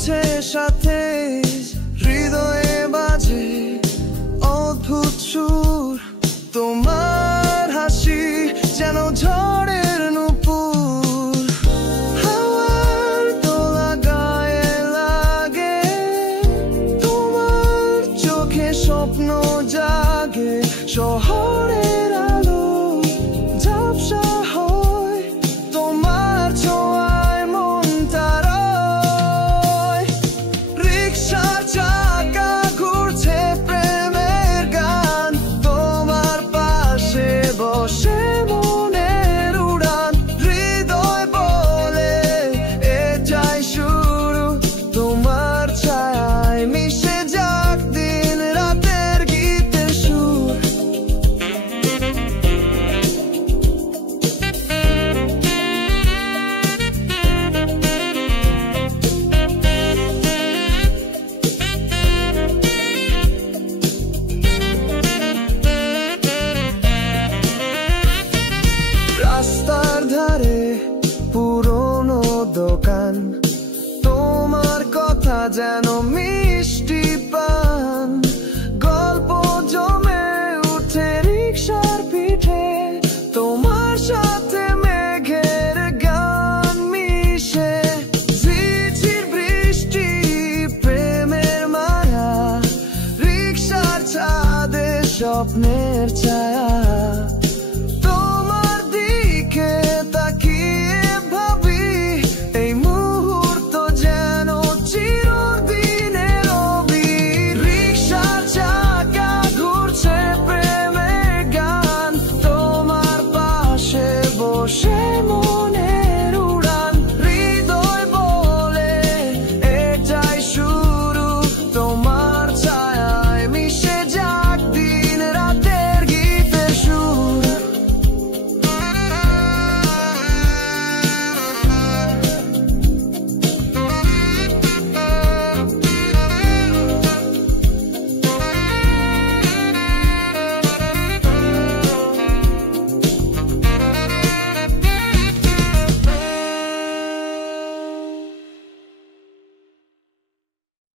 ঘুরছে সাথে, হৃদয়ে বাজে অদ্ভুত সুর। তোমার হাসি যেন ঝড়ের নূপুর, হাওয়ার দোলা গায়ে লাগে। তোমার চোখে স্বপ্ন জাগে, শহরের আলো ঝাপসা হয়। তোমার ছোঁয়ায় মন তারায়, রিকশার চাকা ঘুরছে প্রেমের গান। তোমার পাশে বসে মনের উড়ান, হৃদয় বলে এটাই শুরু। তোমার ছায়ায় মিশে যাক দিন রাতের গীতের সুর। রাস্তার ধারে পুরনো দোকান, তোমার কথা যেন